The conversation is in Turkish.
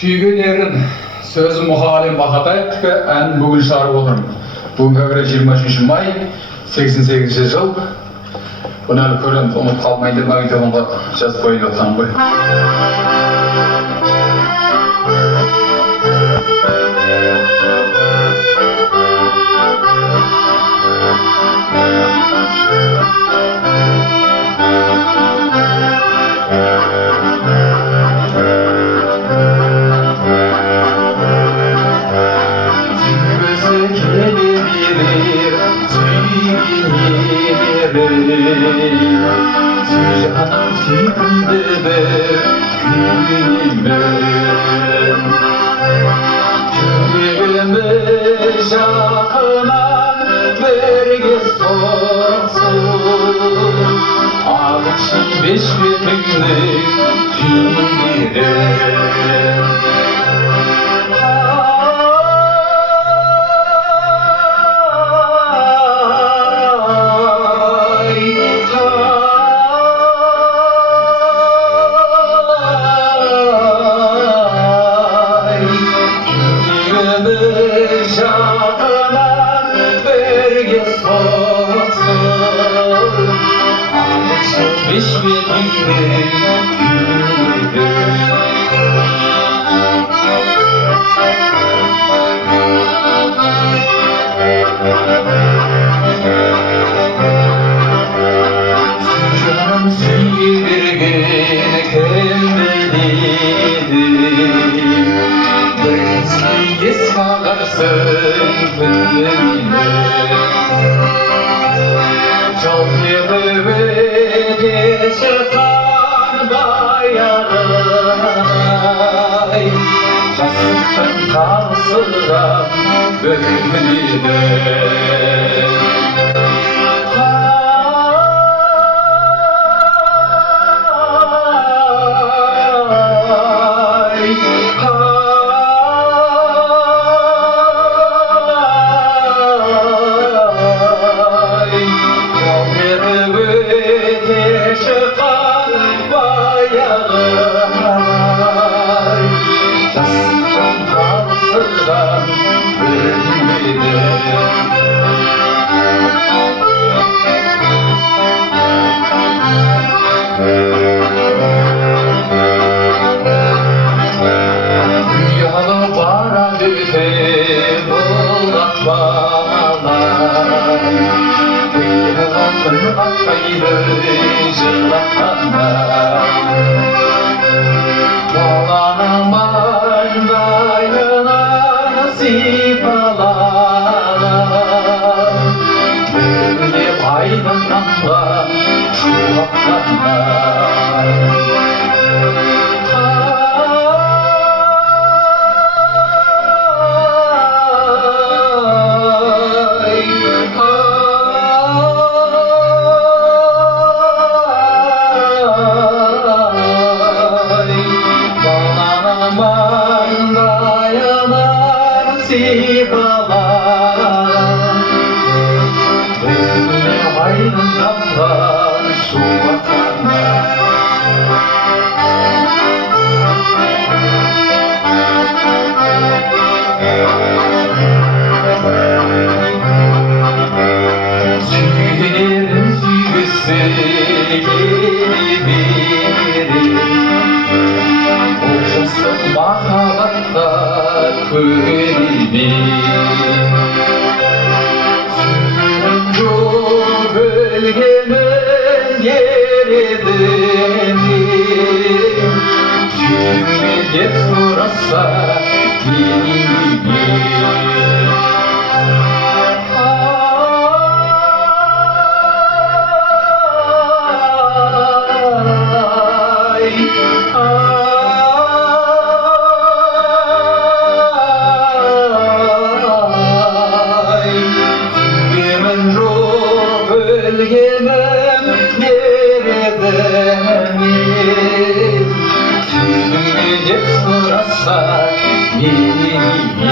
Süygünlerin sözü muhalim Bakatay'daki en bugün çağırıp oturum. Bugün göre 23 may 88 yıl. Bunu әлі көрем, ұмыт қалмайын деп магнитофонға жазып қойып отырмын ғой. Canım sihirli bir günümün Yüreğimi canıma vergi soksun Ağaçın beş günlük günlerim Canım sihirgin kemelidir Benzin sağarsın gönlüme Çalıyor ve çıkan bayağı Jasın kalsın gönlüme Rüyalı bara düşen bulatmalar Rüyalı akaylı jırlatmalar Dolanamar dayına nasip alar Böyle bayramlarla çulaklanlar Süylerin süyüsü geliverir Hocası mahabatta köyledir Süyünün bölgemin yeridir Süyünü git sorasa geliverir Yemem